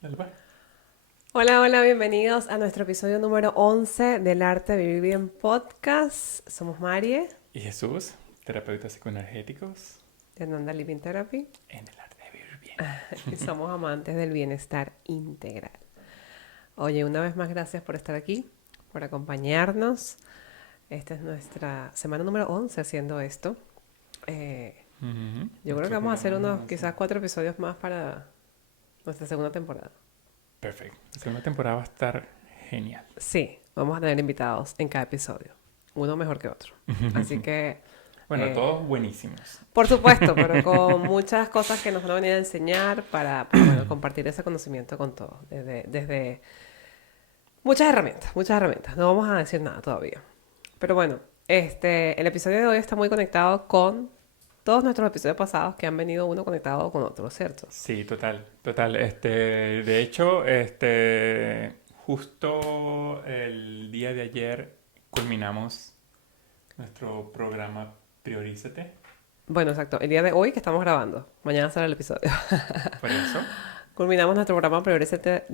Dale, pues. Hola, hola, bienvenidos a nuestro episodio número 11 del Arte de Vivir Bien Podcast. Somos Marie, Y Jesús, terapeutas psicoenergéticos de Nanda Living Therapy, en el arte de vivir bien. y somos amantes del bienestar integral. Oye, una vez más gracias por estar aquí, por acompañarnos. Esta es nuestra semana número 11 haciendo esto. Eh, yo creo que Nuestro vamos a hacer programa número unos 11. quizás 4 episodios más para nuestra segunda temporada. Perfecto. La segunda temporada va a estar genial. Sí, vamos a tener invitados en cada episodio, uno mejor que otro. Así que Bueno, eh, todos buenísimos. por supuesto, pero con muchas cosas que nos van a venir a enseñar para bueno, compartir ese conocimiento con todos. Desde muchas herramientas, muchas herramientas. No vamos a decir nada todavía. Pero bueno, el episodio de hoy está muy conectado con todos nuestros episodios pasados que han venido uno conectado con otro, ¿cierto? Sí, total, total. De hecho, justo el día de ayer culminamos nuestro programa Priorízate. Bueno, exacto. El día de hoy que estamos grabando. Mañana sale el episodio. Por eso, Culminamos nuestro programa Progresete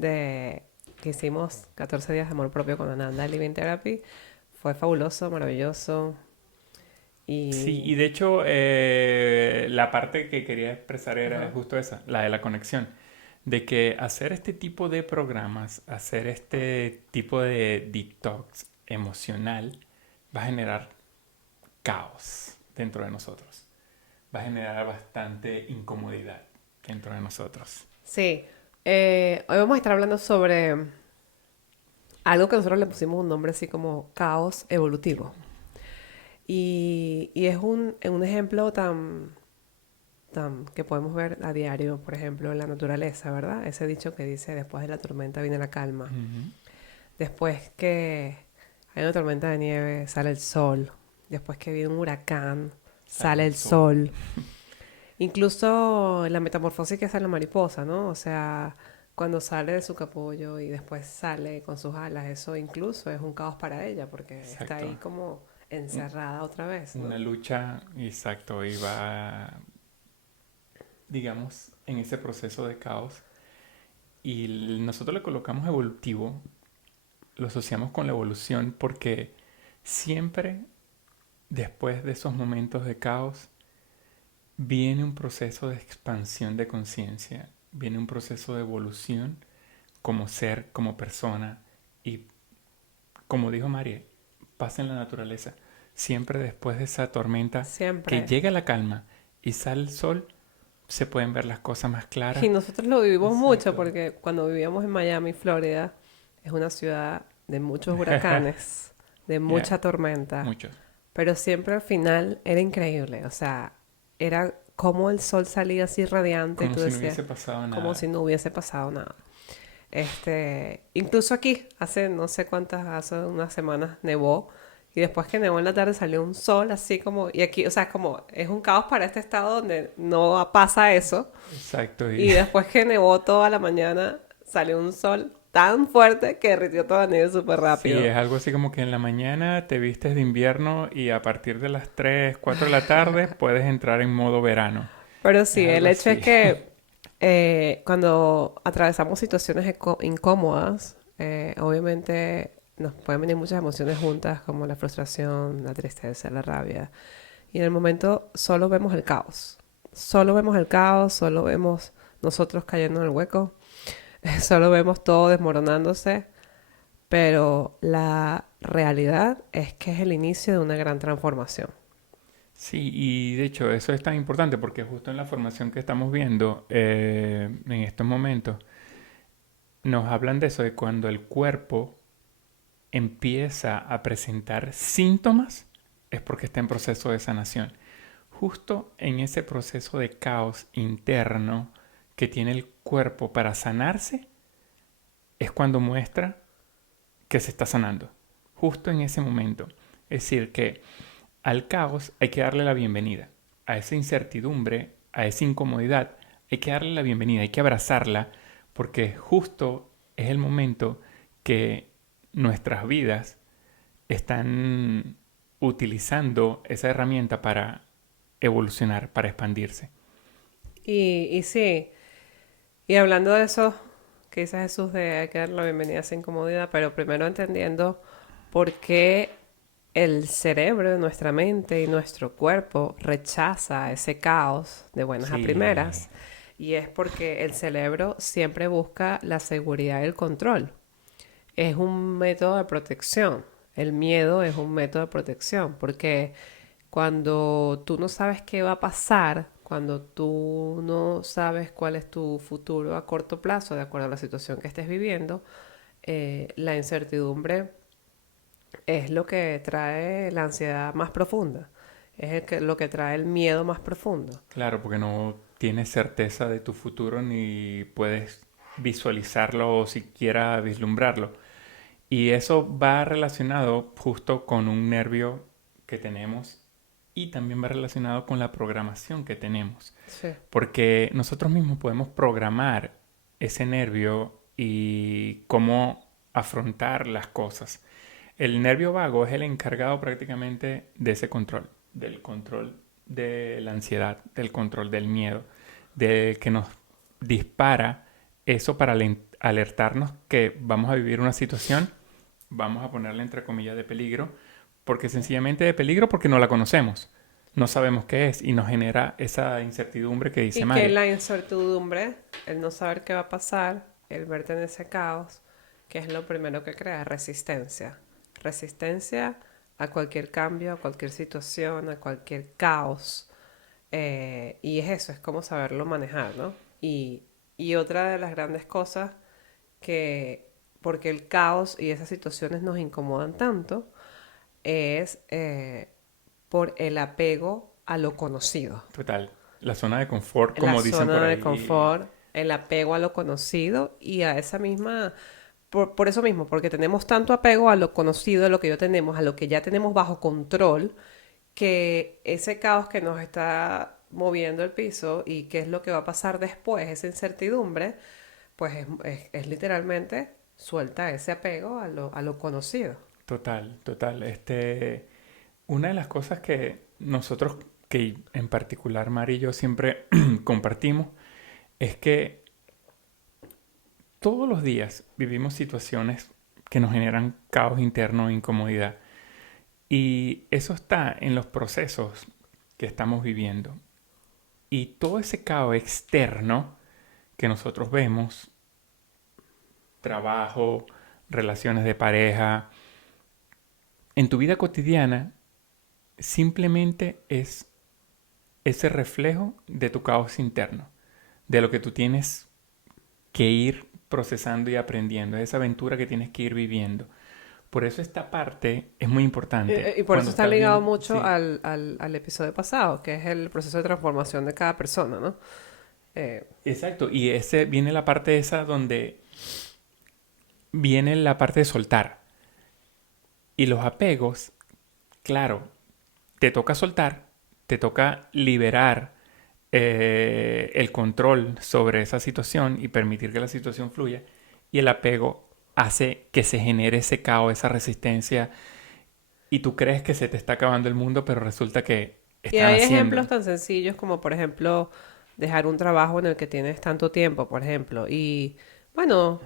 que hicimos 14 días de amor propio con Ananda Living Therapy. Fue fabuloso, maravilloso. sí, y Y de hecho la parte que quería expresar era ajá. justo esa, la de la conexión, de que hacer este tipo de programas, hacer este tipo de detox emocional va a generar caos dentro de nosotros, va a generar bastante incomodidad dentro de nosotros. Sí, hoy vamos a estar hablando sobre algo que nosotros le pusimos un nombre así como caos evolutivo. Y es un ejemplo tan que podemos ver a diario, por ejemplo, en la naturaleza, ¿verdad? Ese dicho que dice, después de la tormenta viene la calma. Ujú. Después que hay una tormenta de nieve, sale el sol. Después que viene un huracán, Sale sale el el sol. sol. Incluso la metamorfosis que hace la mariposa, ¿no? O sea, cuando sale de su capullo y después sale con sus alas, eso incluso es un caos para ella porque está Exacto. ahí como Un- encerrada otra vez, Una ¿no? lucha, exacto, y va, digamos, en ese proceso de caos. Y nosotros le colocamos evolutivo, lo asociamos con la evolución porque siempre después de esos momentos de caos viene un proceso de expansión de conciencia, viene un proceso de evolución como ser, como persona y como dijo María, pasa en la naturaleza. Siempre después de esa tormenta que Siempre. llega la calma y sale el sol, se pueden ver las cosas más Y claras. nosotros lo vivimos mucho Exacto. porque cuando vivíamos en Miami, Florida, es una ciudad de muchos huracanes, de Ya, mucha tormenta, muchos. pero siempre al final era increíble, o sea, era como el sol salía así radiante y Como tú si no decías, hubiese pasado como si nada. no hubiese pasado nada. Incluso aquí, hace no sé cuántas, hace unas semanas nevó y después que nevó en la tarde salió un sol así como, y aquí, o sea, como es un caos para este estado donde no pasa eso. Exacto. Y después que nevó toda la mañana, salió un sol tan fuerte que derritió toda la nieve súper Sí, rápido. es algo así como que en la mañana te vistes de invierno y a partir de las 3, 4 de la tarde puedes entrar en modo verano. Pero Es sí, algo el hecho es así. que cuando atravesamos situaciones incómodas, obviamente nos pueden venir muchas emociones juntas, como la frustración, la tristeza, la rabia. Y en el momento solo vemos el caos. Solo vemos el caos, solo vemos nosotros cayendo en el hueco, solo vemos todo desmoronándose. Pero la realidad es que es el inicio de una gran transformación. Sí, y de hecho eso es tan importante porque justo en la formación que estamos viendo en estos momentos nos hablan de eso, de cuando el cuerpo empieza a presentar síntomas es porque está en proceso de sanación. Justo en ese proceso de caos interno que tiene el cuerpo para sanarse es cuando muestra que se está sanando. Justo en ese momento. Es decir, que al caos hay que darle la bienvenida. A esa incertidumbre, a esa incomodidad, hay que darle la bienvenida, hay que abrazarla, porque justo es el momento que nuestras vidas están utilizando esa herramienta para evolucionar, para expandirse. Y sí, y hablando de eso que dice Jesús de hay que dar la bienvenida sin incomodidad, pero primero entendiendo por qué el cerebro, nuestra mente y nuestro cuerpo rechaza ese caos de buenas a Sí, primeras. Y es porque el cerebro siempre busca la seguridad y el control. Es un método de protección. El miedo es un método de protección porque cuando tú no sabes qué va a pasar, cuando tú no sabes cuál es tu futuro a corto plazo, de acuerdo a la situación que estés viviendo, la incertidumbre es lo que trae la ansiedad más profunda. Es lo que trae el miedo más profundo. claro, porque no tienes certeza de tu futuro ni puedes visualizarlo o siquiera vislumbrarlo. Y eso va relacionado justo con un nervio que tenemos y también va relacionado con la programación que tenemos. Sí. Porque nosotros mismos podemos programar ese nervio y cómo afrontar las cosas. El nervio vago es el encargado prácticamente de ese control, del control de la ansiedad, del control del miedo, de que nos dispara eso para alertarnos que vamos a vivir una situación, vamos a ponerle entre comillas de peligro, porque sencillamente de peligro porque no la conocemos, no sabemos qué es y nos genera esa incertidumbre que dice Y que Mari. la incertidumbre, el no saber qué va a pasar, el verte en ese caos, que es lo primero que crea, resistencia. Resistencia a cualquier cambio, a cualquier situación, a cualquier caos. Y es eso, es como saberlo manejar, ¿no? Y otra de las grandes cosas que, porque el caos y esas situaciones nos incomodan tanto, es por el apego a lo conocido. Total, la zona de confort, La como dicen por zona de ahí. confort, el apego a lo conocido y a esa misma, por eso mismo, porque tenemos tanto apego a lo conocido, a lo que yo tenemos, a lo que ya tenemos bajo control, que ese caos que nos está moviendo el piso y qué es lo que va a pasar después, esa incertidumbre, pues es literalmente suelta ese apego a lo conocido. Total, total. Una de las cosas que nosotros, que en particular Mari y yo siempre compartimos, es que todos los días vivimos situaciones que nos generan caos interno e incomodidad. Y eso está en los procesos que estamos viviendo. Y todo ese caos externo que nosotros vemos, trabajo, relaciones de pareja, en tu vida cotidiana, simplemente es ese reflejo de tu caos interno, de lo que tú tienes que ir procesando y aprendiendo, de esa aventura que tienes que ir viviendo. Por eso esta parte es muy importante. Y por eso Cuando está estás ligado viendo, mucho sí, al episodio pasado, que es el proceso de transformación de cada persona, ¿no? Eh, exacto, y ese viene la parte esa donde viene la parte de soltar. Y los apegos, claro, te toca soltar, te toca liberar el control sobre esa situación y permitir que la situación fluya. Y el apego hace que se genere ese caos, esa resistencia. Y tú crees que se te está acabando el mundo, pero resulta que y están hay ejemplos haciendo. tan sencillos como, por ejemplo, dejar un trabajo en el que tienes tanto tiempo, por ejemplo. Y bueno,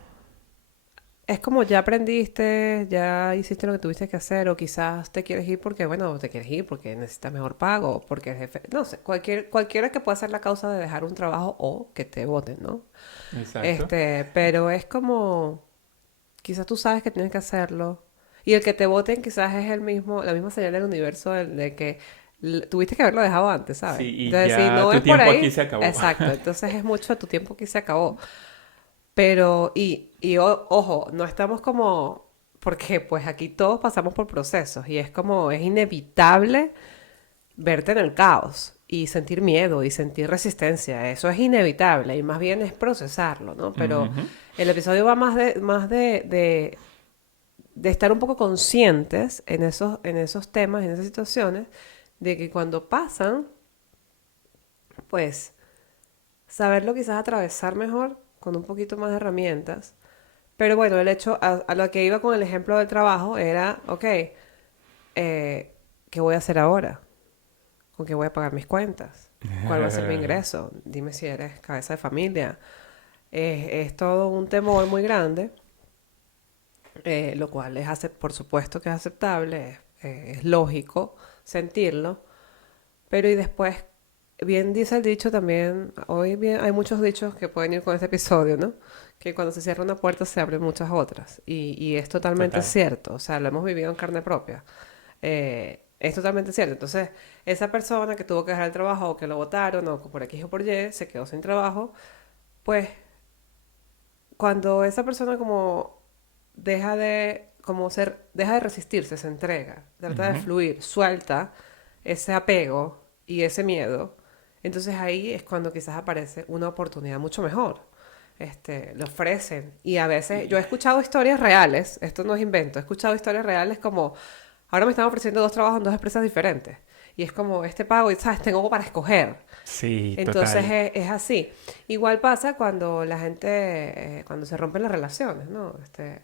es como ya aprendiste, ya hiciste lo que tuviste que hacer, o quizás te quieres ir porque, bueno, te quieres ir porque necesitas mejor pago, porque el jefe, no sé, cualquiera que pueda ser la causa de dejar un trabajo o que te voten, ¿no? Exacto. Pero es como, quizás tú sabes que tienes que hacerlo, y el que te voten quizás es el mismo, la misma señal del universo de que tuviste que haberlo dejado antes, Sí, ¿sabes? y Entonces, si ya no tu es por tiempo aquí ahí, se acabó. exacto, entonces es mucho de tu tiempo que se acabó. Pero, ojo, no estamos como, porque pues aquí todos pasamos por procesos y es como, es inevitable verte en el caos y sentir miedo y sentir resistencia. Eso es inevitable y más bien es procesarlo, ¿no? Pero Ujú. el episodio va de estar un poco conscientes en esos temas, en esas situaciones, de que cuando pasan, pues saberlo quizás atravesar mejor con un poquito más de herramientas. Pero bueno, el hecho, a lo que iba con el ejemplo del trabajo era, ok, ¿qué voy a hacer ahora? ¿Con qué voy a pagar mis cuentas? ¿Cuál va a ser mi ingreso? Dime si eres cabeza de familia. Es todo un temor muy grande, lo cual por supuesto que es aceptable, es lógico sentirlo, pero y después, bien dice el dicho también, hoy bien, hay muchos dichos que pueden ir con este episodio, ¿no? Que cuando se cierra una puerta se abren muchas otras, y es totalmente Total. cierto, o sea, lo hemos vivido en carne propia. Es totalmente cierto. Entonces, esa persona que tuvo que dejar el trabajo o que lo votaron o por X o por Y se quedó sin trabajo, pues cuando esa persona como deja de resistirse, se entrega, trata de Ujú. fluir, suelta ese apego y ese miedo, entonces ahí es cuando quizás aparece una oportunidad mucho mejor. Le ofrecen. Y a veces, yo Y he escuchado historias reales, esto no es invento, he escuchado historias reales como, ahora me están ofreciendo dos trabajos en dos empresas diferentes. Y es como, este pago, y sabes, tengo para escoger. sí, Entonces total. es así. Igual pasa cuando la gente, cuando se rompen las relaciones, ¿no?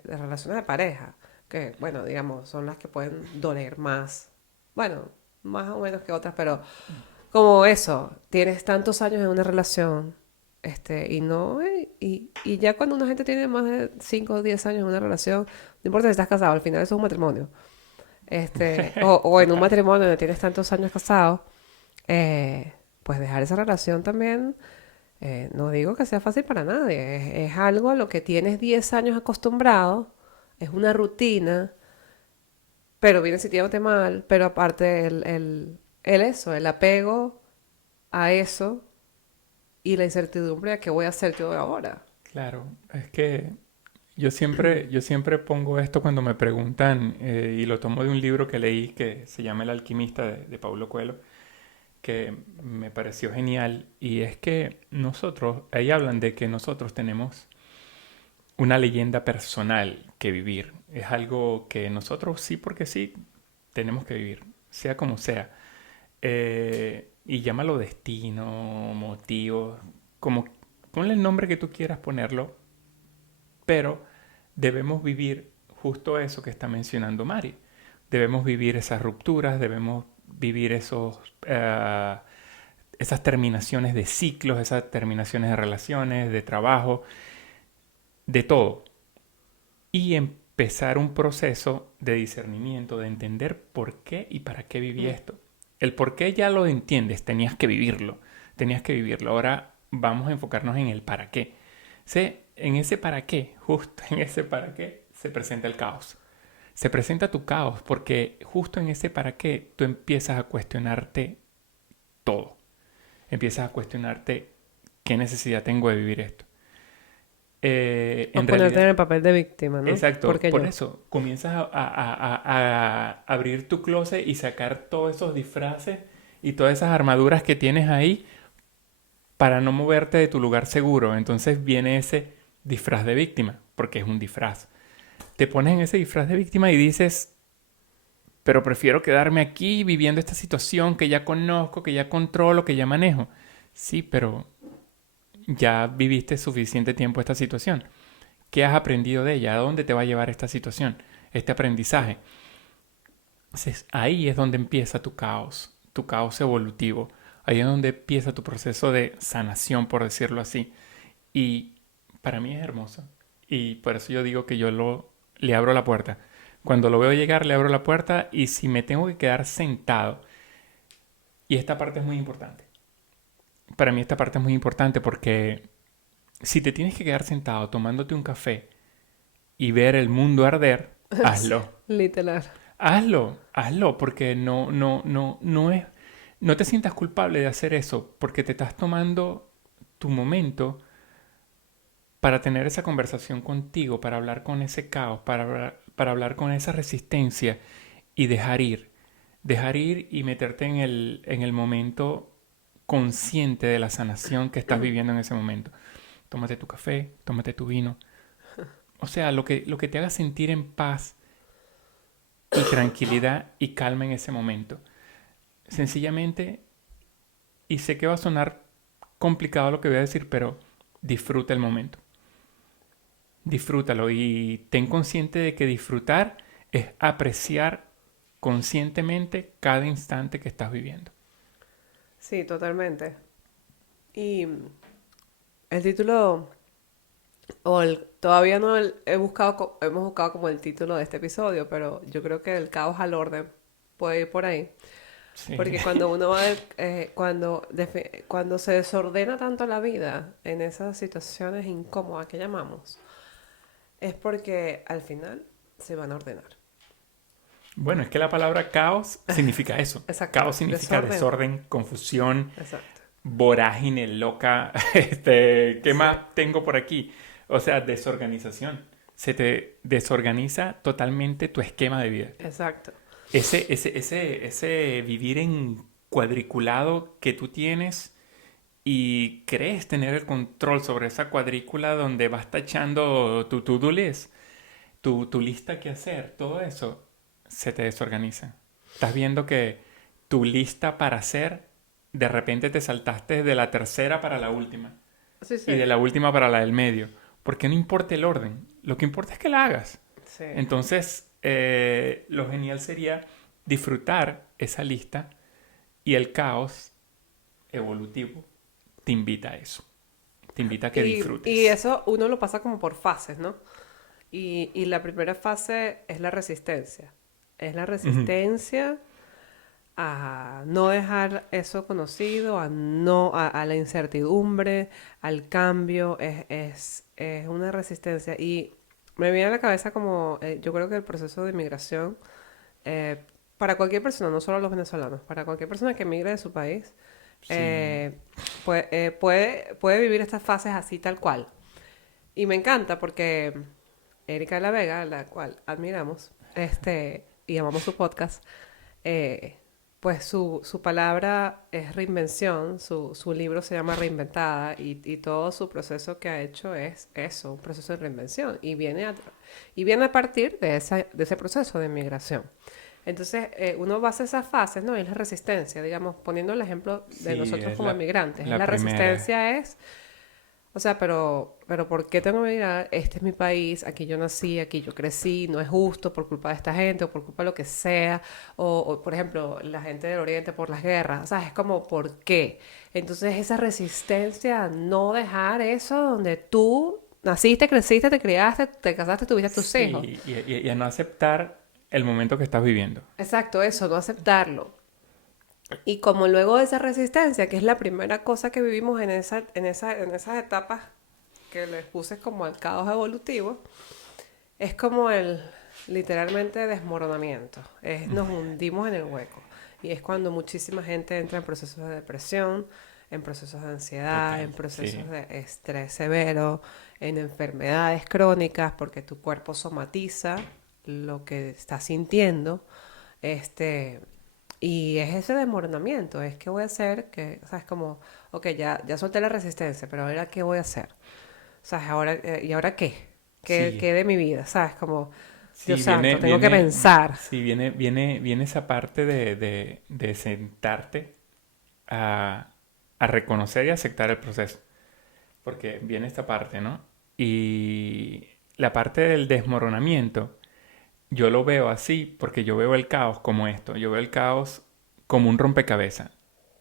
Las relaciones de pareja, que, bueno, digamos, son las que pueden doler más. Bueno, más o menos que otras, pero como eso, tienes tantos años en una relación, y no, y ya cuando una gente tiene más de 5 o 10 años en una relación, no importa si estás casado, al final eso es un matrimonio. O en un Total. matrimonio donde tienes tantos años casado, eh, pues dejar esa relación también, no digo que sea fácil para nadie, es algo a lo que tienes 10 años acostumbrado, es una rutina, pero viene sintiéndote mal, pero aparte el apego a eso y la incertidumbre de qué voy a hacer yo ahora. Claro, es que yo siempre pongo esto cuando me preguntan, y lo tomo de un libro que leí que se llama El alquimista de Paulo Coelho, que me pareció genial, y es que nosotros, ahí hablan de que nosotros tenemos una leyenda personal que vivir. Es algo que nosotros sí porque sí tenemos que vivir, sea como sea. Y llámalo destino, motivo, como ponle el nombre que tú quieras ponerlo, pero debemos vivir justo eso que está mencionando Mari. Debemos vivir esas rupturas, debemos vivir esas terminaciones de ciclos, esas terminaciones de relaciones, de trabajo, de todo. Y empezar un proceso de discernimiento, de entender por qué y para qué viví Mm. esto. El por qué ya lo entiendes, tenías que vivirlo, tenías que vivirlo. Ahora vamos a enfocarnos en el para qué. En ese para qué, justo en ese para qué, se presenta el caos. Se presenta tu caos porque justo en ese para qué tú empiezas a cuestionarte todo. Empiezas a cuestionarte qué necesidad tengo de vivir esto. O En ponerte en realidad, el papel de víctima, ¿no? ¿Por exacto, qué por yo? eso comienzas a abrir tu closet y sacar todos esos disfraces y todas esas armaduras que tienes ahí para no moverte de tu lugar seguro. Entonces viene ese disfraz de víctima, porque es un disfraz. Te pones en ese disfraz de víctima y dices, pero prefiero quedarme aquí viviendo esta situación que ya conozco, que ya controlo, que ya manejo. Sí, pero ya viviste suficiente tiempo esta situación. ¿Qué has aprendido de ella? ¿A dónde te va a llevar esta situación? Este aprendizaje. Entonces, ahí es donde empieza tu caos evolutivo. Ahí es donde empieza tu proceso de sanación, por decirlo así. Y para mí es hermoso. Y por eso yo digo que le abro la puerta. Cuando lo veo llegar, le abro la puerta y si me tengo que quedar sentado, y esta parte es muy importante. Para mí esta parte es muy importante porque si te tienes que quedar sentado tomándote un café y ver el mundo arder, Sí, hazlo. literal. Hazlo, hazlo, porque no es, no te sientas culpable de hacer eso, porque te estás tomando tu momento para tener esa conversación contigo, para hablar con ese caos, para hablar con esa resistencia y dejar ir y meterte en el momento consciente de la sanación que estás viviendo en ese momento. Tómate tu café, tómate tu vino, o sea, lo que te haga sentir en paz y tranquilidad y calma en ese momento. Sencillamente, y sé que va a sonar complicado lo que voy a decir, pero disfruta el momento. Disfrútalo y ten consciente de que disfrutar es apreciar conscientemente cada instante que estás viviendo. Sí, totalmente. Y el título Todavía no he buscado, hemos buscado como el título de este episodio, pero yo creo que el caos al orden puede ir por ahí. Sí. Porque cuando uno va, cuando se desordena tanto la vida en esas situaciones incómodas que llamamos, es porque al final se van a ordenar. Bueno, es que la palabra caos significa eso. Exacto, Caos significa desorden. desorden, confusión, Exacto. vorágine loca. ¿Qué Sí, más tengo por aquí? O sea, desorganización. Se te desorganiza totalmente tu esquema de vida. exacto. Ese vivir en cuadriculado que tú tienes y crees tener el control sobre esa cuadrícula donde vas tachando tu to-do list, tu lista que hacer, todo eso se te desorganiza. Estás viendo que tu lista para hacer, de repente te saltaste de la tercera para la última Sí, y sí. de la última para la del medio. Porque no importa el orden, lo que importa es que la hagas. Sí. Entonces, lo genial sería disfrutar esa lista y el caos evolutivo te invita a eso. Te invita a que Y disfrutes. eso uno lo pasa como por fases, ¿no? Y la primera fase es la resistencia. Es la Ujú. resistencia a no dejar eso conocido, a no, a la incertidumbre, al cambio, es una resistencia. Y me viene a la cabeza como, yo creo que el proceso de migración, eh, para cualquier persona, no solo los venezolanos, para cualquier persona que migre de su país, Sí, eh, puede vivir estas fases así tal cual. Y me encanta porque Erika de la Vega, la cual admiramos, y amamos su podcast, eh, pues su palabra es reinvención, su libro se llama Reinventada y todo su proceso que ha hecho es eso, un proceso de reinvención y viene a partir de ese proceso de migración. Entonces, uno basa esas fases, ¿no? Y es la resistencia, digamos, poniendo el ejemplo de sí, nosotros es como inmigrantes. la La primera. resistencia es o sea, pero ¿por qué tengo que mirar? Este es mi país, aquí yo nací, aquí yo crecí, no es justo por culpa de esta gente o por culpa de lo que sea, o, por ejemplo, la gente del Oriente por las guerras, o sea, es como ¿por qué? Entonces esa resistencia a no dejar eso donde tú naciste, creciste, te criaste, te casaste, tuviste a tus hijos. Sí, y a no aceptar el momento que estás viviendo. Exacto, eso, no aceptarlo. Y como luego de esa resistencia, que es la primera cosa que vivimos en esas etapas que les puse como el caos evolutivo, es como el literalmente desmoronamiento. Nos hundimos en el hueco. Y es cuando muchísima gente entra en procesos de depresión, en procesos de ansiedad, Total, en procesos sí. de estrés severo, en enfermedades crónicas, porque tu cuerpo somatiza lo que estás sintiendo. Este, y es ese desmoronamiento, es qué voy a hacer, que, o sea, es como, ok, ya solté la resistencia, pero ahora qué voy a hacer. ¿Sabes? Ahora, ¿y ahora qué? Sí, ¿Qué de mi vida? ¿Sabes? Como, Dios sí, santo, tengo que pensar. sí, viene esa parte de sentarte a, a reconocer y aceptar el proceso. Porque viene esta parte, ¿no? Y la parte del desmoronamiento, yo lo veo así porque yo veo el caos como esto. Yo veo el caos como un rompecabezas.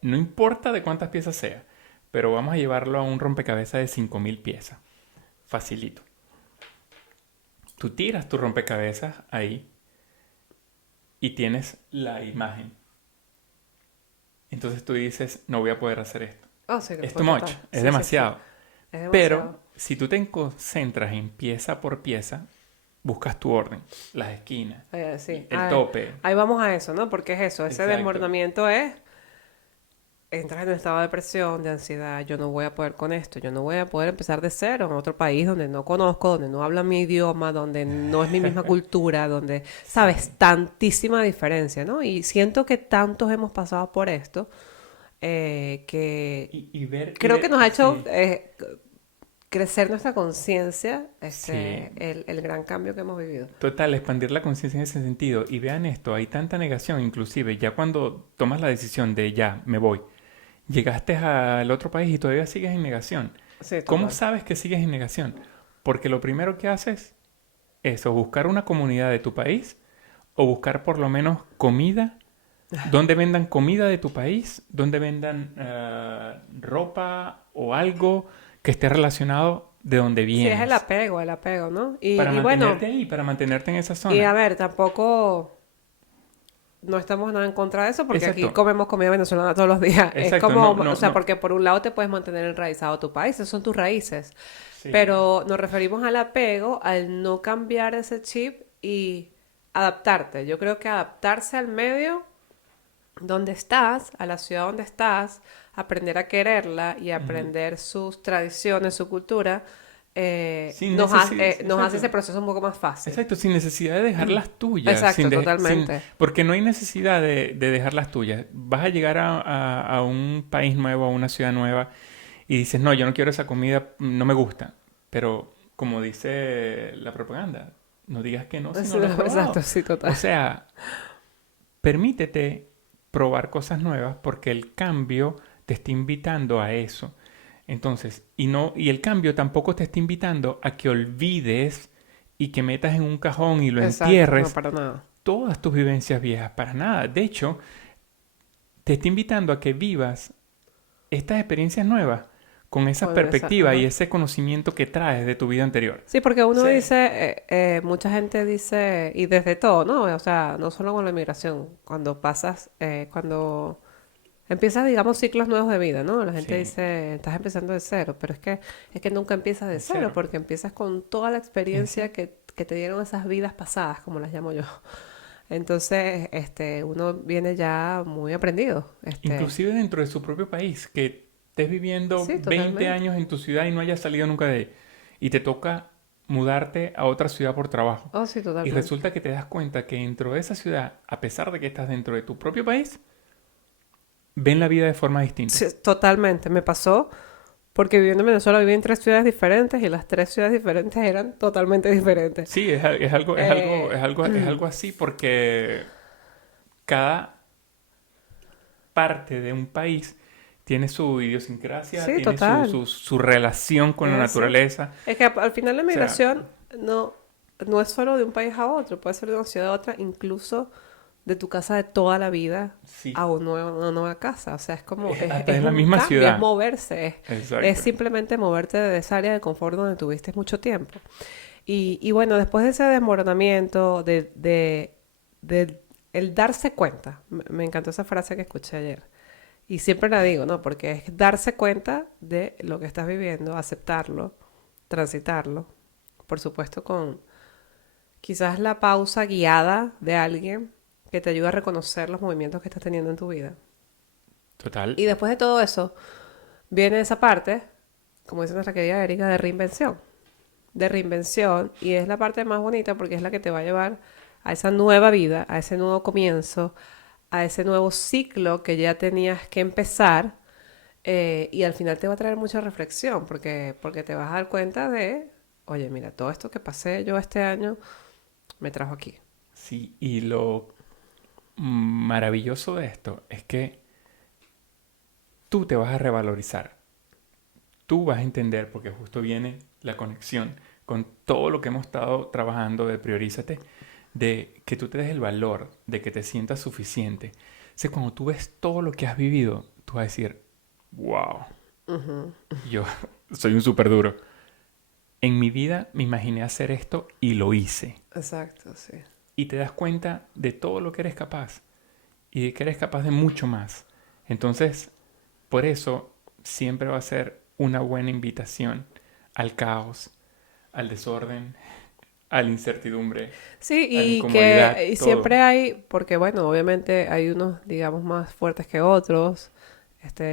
No importa de cuántas piezas sea, pero vamos a llevarlo a un rompecabezas de 5.000 piezas. Facilito. Tú tiras tu rompecabezas ahí y tienes la imagen. Entonces tú dices, no voy a poder hacer esto. Oh, sí, Es fue too much, total. es Sí, sí, sí. demasiado. Es Pero demasiado. si tú te concentras en pieza por pieza, buscas tu orden, las esquinas, Sí. el tope. Ahí vamos a eso, ¿no? Porque es eso. Ese Exacto. desmoronamiento es. Entras en un estado de depresión, de ansiedad. Yo no voy a poder con esto. Yo no voy a poder empezar de cero en otro país donde no conozco, donde no hablan mi idioma, donde no es mi misma cultura, donde, sabes, Sí. tantísima diferencia, ¿no? Y siento que tantos hemos pasado por esto que creo que nos ha hecho Sí, crecer nuestra conciencia, sí. el gran cambio que hemos vivido. Total, expandir la conciencia en ese sentido. Y vean esto, hay tanta negación, inclusive ya cuando tomas la decisión de ya, me voy, llegaste al otro país y todavía sigues en negación. Sí, ¿Cómo total. sabes que sigues en negación? Porque lo primero que haces es o buscar una comunidad de tu país o buscar por lo menos comida, donde vendan comida de tu país, donde vendan ropa o algo que esté relacionado de donde Sí, es vienes, el apego, ¿no? para Y bueno, mantenerte ahí, para mantenerte en esa y zona. a ver, tampoco no estamos nada en contra de eso porque aquí Exacto, comemos comida venezolana todos los días. Es exacto, como, no, o no, sea, no, porque por un lado te puedes mantener enraizado a tu país, esas son tus raíces. sí, Pero nos referimos al apego, al no cambiar ese chip y adaptarte. Yo creo que adaptarse al medio donde estás, a la ciudad donde estás, aprender a quererla y ujú. aprender sus tradiciones, su cultura, Sin necesidad, nos hace ese exacto. proceso un poco más fácil. Exacto, sin necesidad de dejar las tuyas, Exacto, totalmente. porque no hay necesidad de dejar las tuyas. Vas a llegar a un país nuevo, a una ciudad nueva, y dices, no, yo no quiero esa comida, no me gusta. Pero, como dice la propaganda, no digas que no si no lo has Exacto, probado. sí, O total. sea, permítete probar cosas nuevas porque el cambio te está invitando a eso. Entonces, y el cambio tampoco te está invitando a que olvides y que metas en un cajón y lo Exacto, no, entierres para nada. todas tus vivencias viejas, para nada. De hecho, te está invitando a que vivas estas experiencias nuevas con esa Con esa, perspectiva y ajá. ese conocimiento que traes de tu vida anterior. Sí, porque uno Sí, dice, mucha gente dice, y desde todo, ¿no? O sea, no solo con la inmigración, cuando pasas, cuando empiezas, digamos, ciclos nuevos de vida, ¿no? La gente sí, dice, estás empezando de cero, pero es que nunca empiezas de de cero, cero. porque empiezas con toda la Ese, experiencia que te dieron esas vidas pasadas, como las llamo yo. Entonces, uno viene ya muy aprendido, inclusive dentro de su propio país, que estés viviendo sí, 20 totalmente. años en tu ciudad y no hayas salido nunca de ahí, y te toca mudarte a otra ciudad por trabajo. Oh, sí, Y totalmente. resulta que te das cuenta que dentro de esa ciudad, a pesar de que estás dentro de tu propio país, ven la vida de forma distinta. Sí, totalmente. Me pasó porque viviendo en Venezuela viví en tres ciudades diferentes y las tres ciudades diferentes eran totalmente diferentes. Sí, es algo, es algo, es Eh, algo, es algo así porque cada parte de un país tiene su idiosincrasia, sí, tiene total. su relación con la Eso. naturaleza. Es que al final la O sea, migración no, no es solo de un país a otro, puede ser de una ciudad a otra, incluso de tu casa de toda la vida sí, a una nueva casa. O sea, es como, hasta es en la un misma cambio, es ciudad. moverse, es Exacto. simplemente moverte de esa área de confort donde tuviste mucho tiempo. Y bueno, después de ese desmoronamiento, de el darse cuenta, me encantó esa frase que escuché ayer. Y siempre la digo, ¿no? Porque es darse cuenta de lo que estás viviendo, aceptarlo, transitarlo. Por supuesto, con quizás la pausa guiada de alguien que te ayuda a reconocer los movimientos que estás teniendo en tu vida. Total. Y después de todo eso, viene esa parte, como dice nuestra querida Erika, de reinvención y es la parte más bonita porque es la que te va a llevar a esa nueva vida, a ese nuevo comienzo, a ese nuevo ciclo que ya tenías que empezar y al final te va a traer mucha reflexión porque te vas a dar cuenta de, oye, mira, todo esto que pasé yo este año me trajo aquí. Sí, y lo maravilloso de esto es que tú te vas a revalorizar. Tú vas a entender, porque justo viene la conexión con todo lo que hemos estado trabajando de priorízate, de que tú te des el valor, de que te sientas suficiente. O sea, cuando tú ves todo lo que has vivido, tú vas a decir, wow, yo soy un súper duro. En mi vida me imaginé hacer esto y lo hice. Exacto, sí. Y te das cuenta de todo lo que eres capaz y de que eres capaz de mucho más. Entonces, por eso siempre va a ser una buena invitación al caos, al desorden, a la incertidumbre, Sí, a la y incomodidad, que y siempre todo. hay, porque bueno, obviamente hay unos, digamos, más fuertes que otros,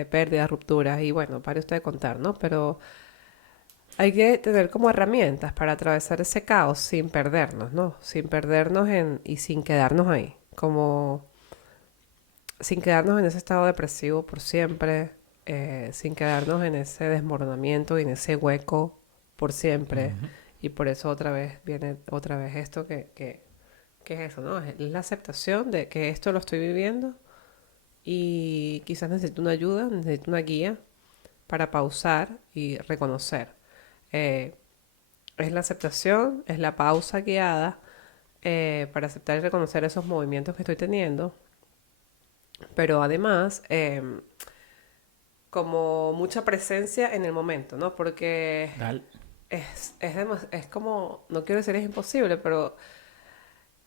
pérdidas, rupturas, y bueno, para usted contar, ¿no? Pero hay que tener como herramientas para atravesar ese caos sin perdernos, ¿no? Sin perdernos y sin quedarnos ahí, como sin quedarnos en ese estado depresivo por siempre, sin quedarnos en ese desmoronamiento y en ese hueco por siempre. Ujú. Y por eso otra vez viene otra vez esto que es eso, ¿no? Es la aceptación de que esto lo estoy viviendo y quizás necesito una ayuda, necesito una guía para pausar y reconocer. Eh, es la aceptación, es la pausa guiada para aceptar y reconocer esos movimientos que estoy teniendo, pero además como mucha presencia en el momento, ¿no? Porque Dale. es como, no quiero decir es imposible, pero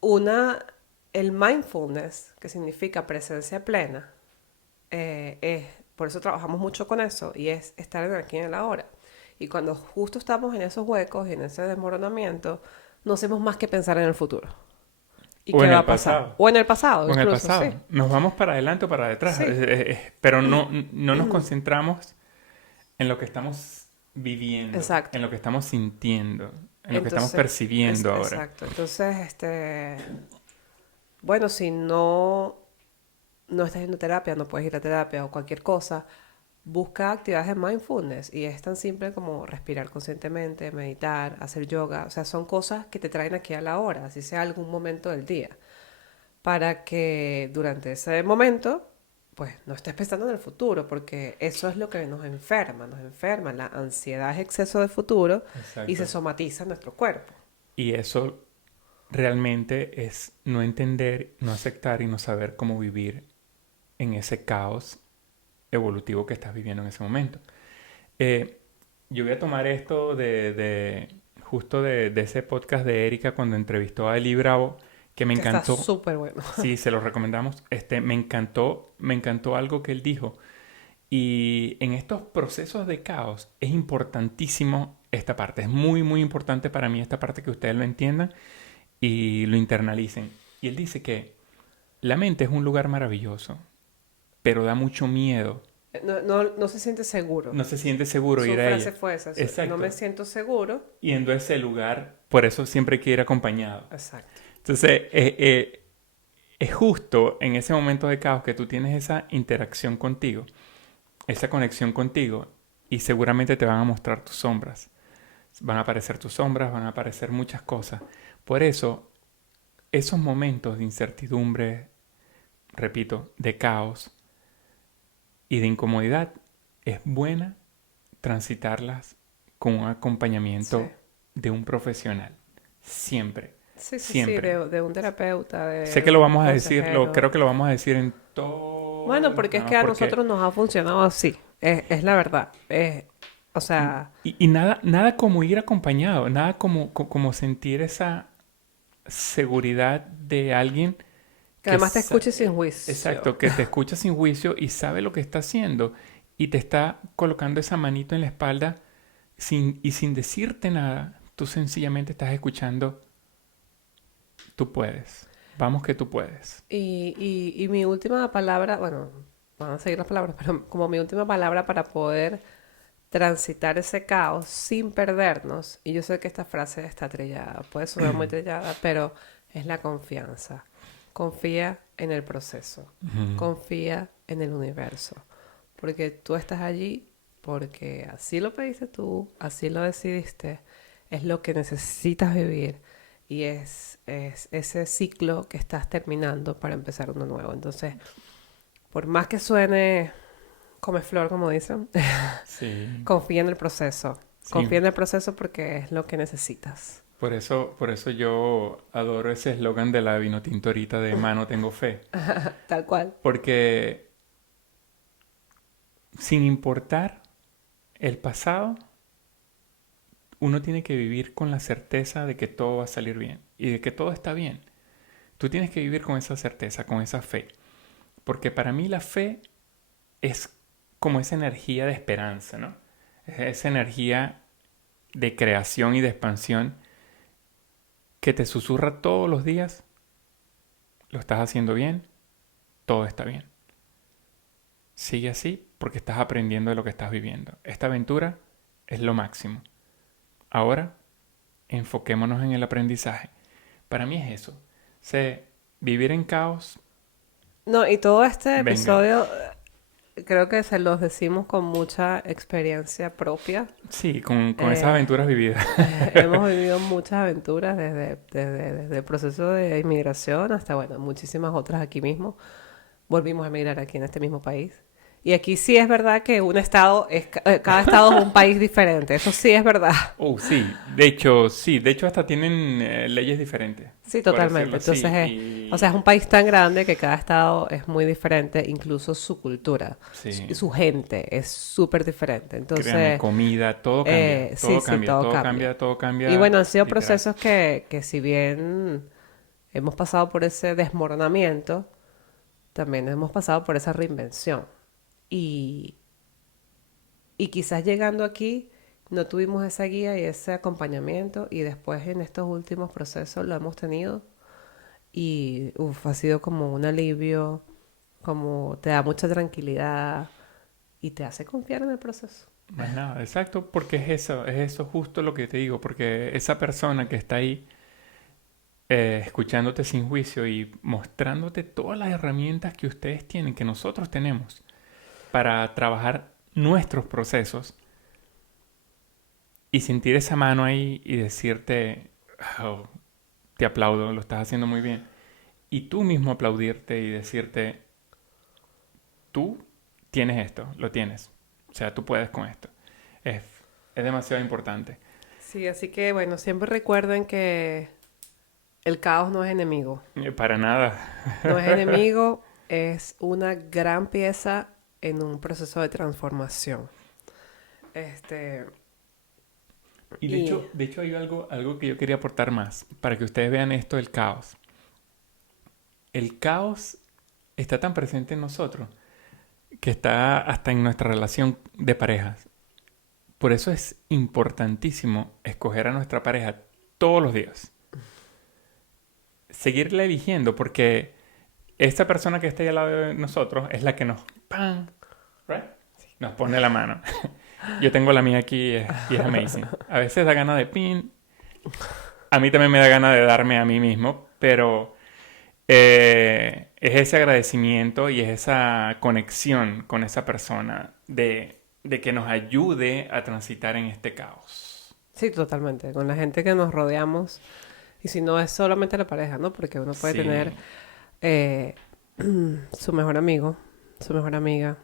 una, el mindfulness, que significa presencia plena, por eso trabajamos mucho con eso, y es estar en el aquí y en el ahora. Y cuando justo estamos en esos huecos y en ese desmoronamiento, no hacemos más que pensar en el futuro. ¿Y O qué en va el a pasar? pasado. O en el pasado, O en el incluso, sí. pasado. Nos vamos para adelante o para detrás. Sí. Pero no nos concentramos en lo que estamos viviendo, Exacto. en lo que estamos sintiendo, en lo que estamos Entonces, percibiendo ahora. exacto. Entonces, bueno, si no estás yendo a terapia, no puedes ir a terapia o cualquier cosa, busca actividades de mindfulness y es tan simple como respirar conscientemente, meditar, hacer yoga, o sea, son cosas que te traen aquí a la hora, así sea algún momento del día, para que durante ese momento, pues no estés pensando en el futuro, porque eso es lo que nos enferma, la ansiedad es exceso de futuro y se Exacto. somatiza en nuestro cuerpo. Y eso realmente es no entender, no aceptar y no saber cómo vivir en ese caos evolutivo que estás viviendo en ese momento. Eh, yo voy a tomar esto justo de ese podcast de Erika cuando entrevistó a Eli Bravo, que me Que está encantó. súper bueno. Sí, se lo recomendamos. Me encantó algo que él dijo. Y en estos procesos de caos es importantísimo esta parte. Es muy, muy importante para mí esta parte que ustedes lo entiendan y lo internalicen. Y él dice que la mente es un lugar maravilloso, pero da mucho miedo. No se siente seguro. No se siente seguro Su ir a ella. frase fue esa, no me Exacto. siento seguro. Yendo a ese lugar, por eso siempre hay que ir acompañado. Exacto. Entonces, es justo en ese momento de caos que tú tienes esa interacción contigo, esa conexión contigo, y seguramente te van a mostrar tus sombras. Van a aparecer tus sombras, van a aparecer muchas cosas. Por eso, esos momentos de incertidumbre, repito, de caos y de incomodidad, es buena transitarlas con un Sí. acompañamiento de un profesional. Siempre, Sí, sí, sí, siempre. de un terapeuta, Sé de que lo un vamos a decir, consejero. creo que lo vamos a decir en todos Bueno, los porque es programas, que a porque... nosotros nos ha funcionado así. Es la verdad. O sea, Y nada como ir acompañado, nada como sentir esa seguridad de alguien que que además te escuche sin juicio. exacto, que te escucha sin juicio y sabe lo que está haciendo y te está colocando esa manito en la espalda sin decirte nada, tú sencillamente estás escuchando, tú puedes, vamos que tú puedes. Y mi última palabra, bueno, van a seguir las palabras, pero como mi última palabra para poder transitar ese caos sin perdernos, y yo sé que esta frase está trillada, puede sonar muy trillada, pero es la confianza. Confía en el proceso, Ujú, confía en el universo, porque tú estás allí porque así lo pediste tú, así lo decidiste, es lo que necesitas vivir y es ese ciclo que estás terminando para empezar uno nuevo. Entonces, por más que suene come flor, como dicen, sí, confía en el proceso. Confía sí. en el proceso porque es lo que necesitas. Por eso yo adoro ese eslogan de la Vinotinto ahorita de mano tengo fe. Tal cual. Porque sin importar el pasado, uno tiene que vivir con la certeza de que todo va a salir bien y de que todo está bien. Tú tienes que vivir con esa certeza, con esa fe. Porque para mí la fe es como esa energía de esperanza, ¿no? Es esa energía de creación y de expansión que te susurra todos los días, lo estás haciendo bien, todo está bien. Sigue así porque estás aprendiendo de lo que estás viviendo. Esta aventura es lo máximo. Ahora, enfoquémonos en el aprendizaje. Para mí es eso. Sé, vivir en caos, No, y todo este venga. episodio creo que se los decimos con mucha experiencia propia. Sí, con esas Eh, aventuras vividas. hemos vivido muchas aventuras desde el proceso de inmigración hasta, bueno, muchísimas otras aquí mismo. Volvimos a emigrar aquí en este mismo país. Y aquí sí es verdad que un estado cada estado es un país diferente. Eso sí es verdad. Sí. Sí. De hecho, hasta tienen leyes diferentes, Sí, por decirlo totalmente. Entonces así. o sea, es un país tan grande que cada estado es muy diferente, incluso su cultura, Sí. su gente es súper diferente. Créame, Entonces, comida, todo cambia. sí, Todo sí, cambia, todo todo cambia. cambia, todo Y bueno, cambia, han sido literal. procesos que si bien hemos pasado por ese desmoronamiento, también hemos pasado por esa reinvención. Y, y quizás llegando aquí no tuvimos esa guía y ese acompañamiento y después en estos últimos procesos lo hemos tenido y ha sido como un alivio, como te da mucha tranquilidad y te hace confiar en el proceso. Más nada, exacto, porque es eso justo lo que te digo, porque esa persona que está ahí escuchándote sin juicio y mostrándote todas las herramientas que ustedes tienen, que nosotros tenemos, para trabajar nuestros procesos y sentir esa mano ahí y decirte, "Oh, te aplaudo, lo estás haciendo muy bien". Y tú mismo aplaudirte y decirte, tú tienes esto, lo tienes. O sea, tú puedes con esto. Es, es demasiado importante. Sí, así que bueno, siempre recuerden que el caos no es enemigo. Para nada. No es enemigo, es una gran pieza en un proceso de transformación. Este, Y y de hecho hay algo que yo quería aportar más, para que ustedes vean esto del caos. El caos está tan presente en nosotros que está hasta en nuestra relación de parejas. Por eso es importantísimo escoger a nuestra pareja todos los días. Seguirla eligiendo porque esta persona que está ahí al lado de nosotros es la que nos, ¡pam! ¿Right? Sí, nos pone la mano. Yo tengo la mía aquí y es amazing. A veces da ganas de pin. A mí también me da ganas de darme a mí mismo, pero es ese agradecimiento y es esa conexión con esa persona de que nos ayude a transitar en este caos. sí, totalmente, con la gente que nos rodeamos. Y si no es solamente la pareja, ¿no? Porque uno puede tener Sí, eh, su mejor amigo, su mejor amiga,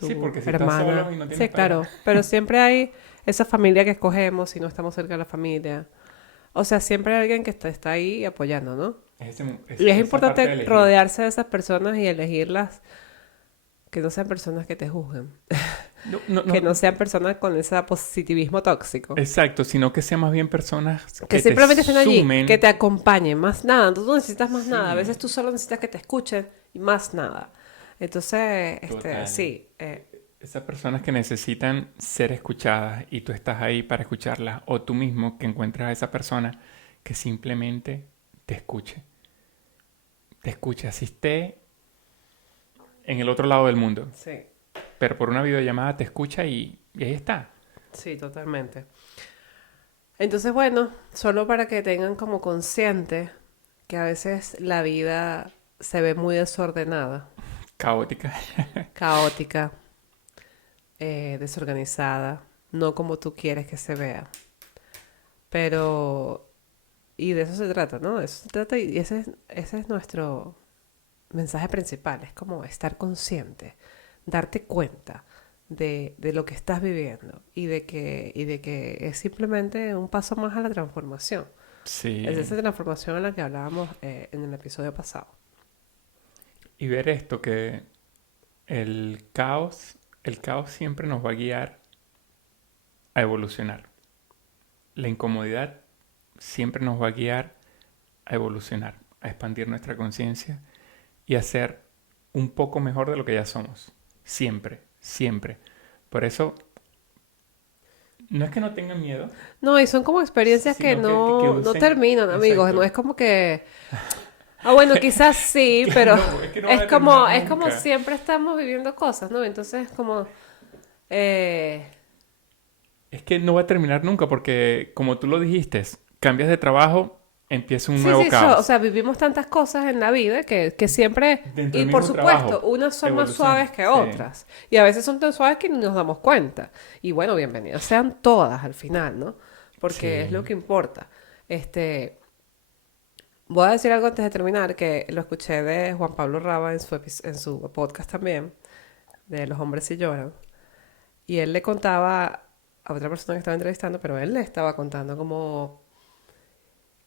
sí, su porque si estás hermana. solo y no tienes Sí, pareja, claro, pero siempre hay esa familia que escogemos si no estamos cerca de la familia. O sea, siempre hay alguien que está ahí apoyando, ¿no? Y es esa parte de importante elegir. rodearse de esas personas y elegirlas que no sean personas que te juzguen, No, no, que no, no sean personas con ese positivismo tóxico. exacto, sino que sean más bien personas Que que te simplemente estén allí, que sumen. te acompañen, más nada. Tú no necesitas más nada. A veces Sí, tú solo necesitas que te escuchen y más nada. Entonces, total. sí, Esas personas que necesitan ser escuchadas y tú estás ahí para escucharlas, o tú mismo que encuentras a esa persona que simplemente te escuche. Te escuche, así esté en el otro lado del mundo, sí, pero por una videollamada te escucha y ahí está. sí, totalmente. Entonces, bueno, solo para que tengan como consciente que a veces la vida se ve muy desordenada, Caótica. caótica, desorganizada, no como tú quieres que se vea. Pero, y de eso se trata, ¿no? De eso se trata y ese es nuestro mensaje principal. Es como estar consciente, darte cuenta de lo que estás viviendo y de que es simplemente un paso más a la transformación. Es Sí. esa transformación a la que hablábamos en el episodio pasado. Y ver esto, que el caos siempre nos va a guiar a evolucionar. La incomodidad siempre nos va a guiar a evolucionar, a expandir nuestra conciencia y a ser un poco mejor de lo que ya somos. Siempre, siempre. Por eso, no es que no tengan miedo, No, y son como experiencias que sino que no usen... terminan, amigos. No Exacto. es como que ah, bueno, quizás sí, pero No, es que no van a terminar es como nunca. siempre estamos viviendo cosas, ¿no? Entonces, como, eh, Es que no va a terminar nunca porque, como tú lo dijiste, cambias de trabajo, empieza un sí, nuevo sí, o caos. sea, vivimos tantas cosas en la vida que siempre, Dentro y del por mismo supuesto, trabajo, unas son más suaves evolución. que Sí, otras, y a veces son tan suaves que ni nos damos cuenta. Y bueno, bienvenidas sean todas al final, ¿no? Porque es lo sí. que importa. Este, voy a decir algo antes de terminar, que lo escuché de Juan Pablo Raba en su podcast también. de Los hombres sí lloran. Y él le contaba a otra persona que estaba entrevistando, pero él le estaba contando como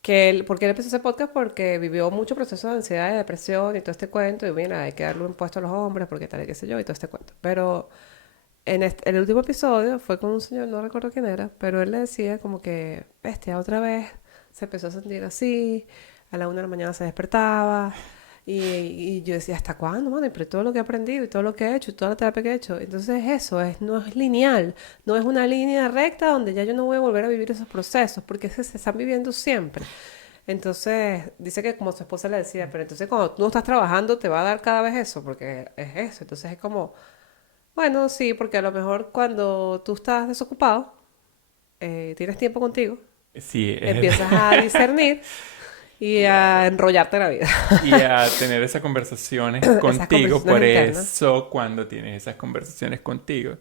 que él, porque él empezó ese podcast porque vivió mucho proceso de ansiedad y depresión y todo este cuento, y mira, hay que darle un puesto a los hombres porque tal y qué sé yo, y todo este cuento. Pero en el último episodio fue con un señor, no recuerdo quién era, pero él le decía como que, bestia, otra vez se empezó a sentir así, a la 1 de la mañana se despertaba, y yo decía, ¿hasta cuándo, mano? Y pero todo lo que he aprendido y todo lo que he hecho y toda la terapia que he hecho. Entonces eso no es lineal, no es una línea recta donde ya yo no voy a volver a vivir esos procesos, porque se están viviendo siempre. Entonces, dice que como su esposa le decía, pero entonces cuando tú no estás trabajando te va a dar cada vez eso, porque es eso. Entonces es como, bueno, sí, porque a lo mejor cuando tú estás desocupado, tienes tiempo contigo, Sí, empiezas a discernir y a claro. enrollarte la vida. Y a tener esas conversaciones Esas contigo. conversaciones Por internas. eso, cuando tienes esas conversaciones contigo,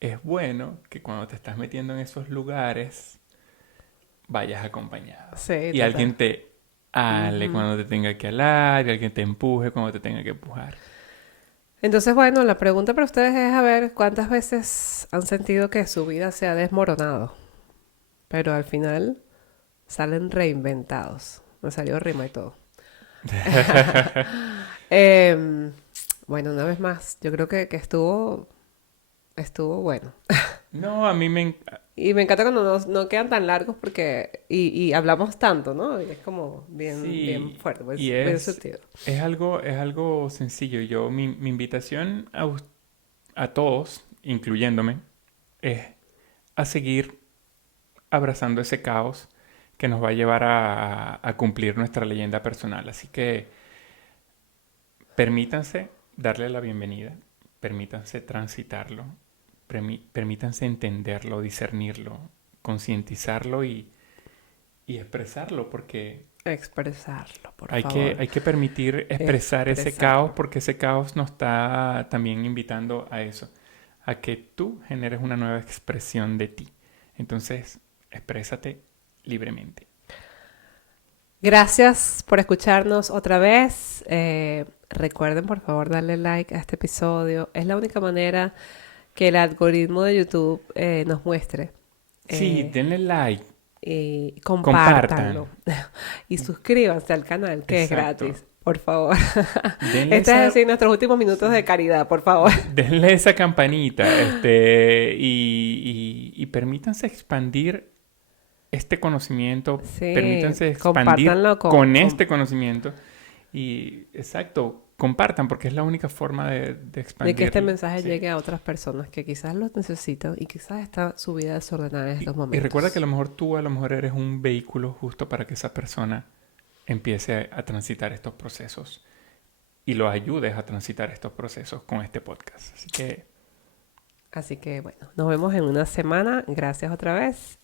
es bueno que cuando te estás metiendo en esos lugares, vayas acompañado. Sí, Y total. alguien te ale Ujú. cuando te tenga que alar, y alguien te empuje cuando te tenga que empujar. Entonces, bueno, la pregunta para ustedes es a ver cuántas veces han sentido que su vida se ha desmoronado, pero al final salen reinventados. Me salió rima y todo. Em, bueno, una vez más, yo creo que estuvo bueno. No, a mí me... Y me encanta cuando no quedan tan largos porque y hablamos tanto, ¿no? Y es como bien Sí, fuerte, y pues, bien sutil. es algo sencillo. Mi invitación a todos, incluyéndome, es a seguir abrazando ese caos que nos va a llevar a cumplir nuestra leyenda personal. Así que permítanse darle la bienvenida, permítanse transitarlo, permítanse entenderlo, discernirlo, concientizarlo y expresarlo, porque Expresarlo, por favor. hay que permitir expresar ese caos, Expresarlo. porque ese caos nos está también invitando a eso, a que tú generes una nueva expresión de ti. Entonces, exprésate libremente. Gracias por escucharnos otra vez. Recuerden, por favor, darle like a este episodio. Es la única manera que el algoritmo de YouTube nos muestre. Sí, Eh, denle like, y compartan. compártanlo. Y suscríbanse al canal, que es Exacto. gratis. Por favor. Denle Este es esa, así nuestros últimos minutos de caridad, por favor. denle esa campanita, y permítanse expandir este conocimiento, Sí, permítanse expandir compártanlo con este conocimiento y, exacto, compartan porque es la única forma de de que este expandirlo. mensaje Sí. llegue a otras personas que quizás lo necesitan y quizás está su vida desordenada en estos Y recuerda que a momentos. lo mejor tú a lo mejor eres un vehículo justo para que esa persona empiece a transitar estos procesos y lo ayudes a transitar estos procesos con este podcast. Así que Así que bueno, nos vemos en una semana. Gracias otra vez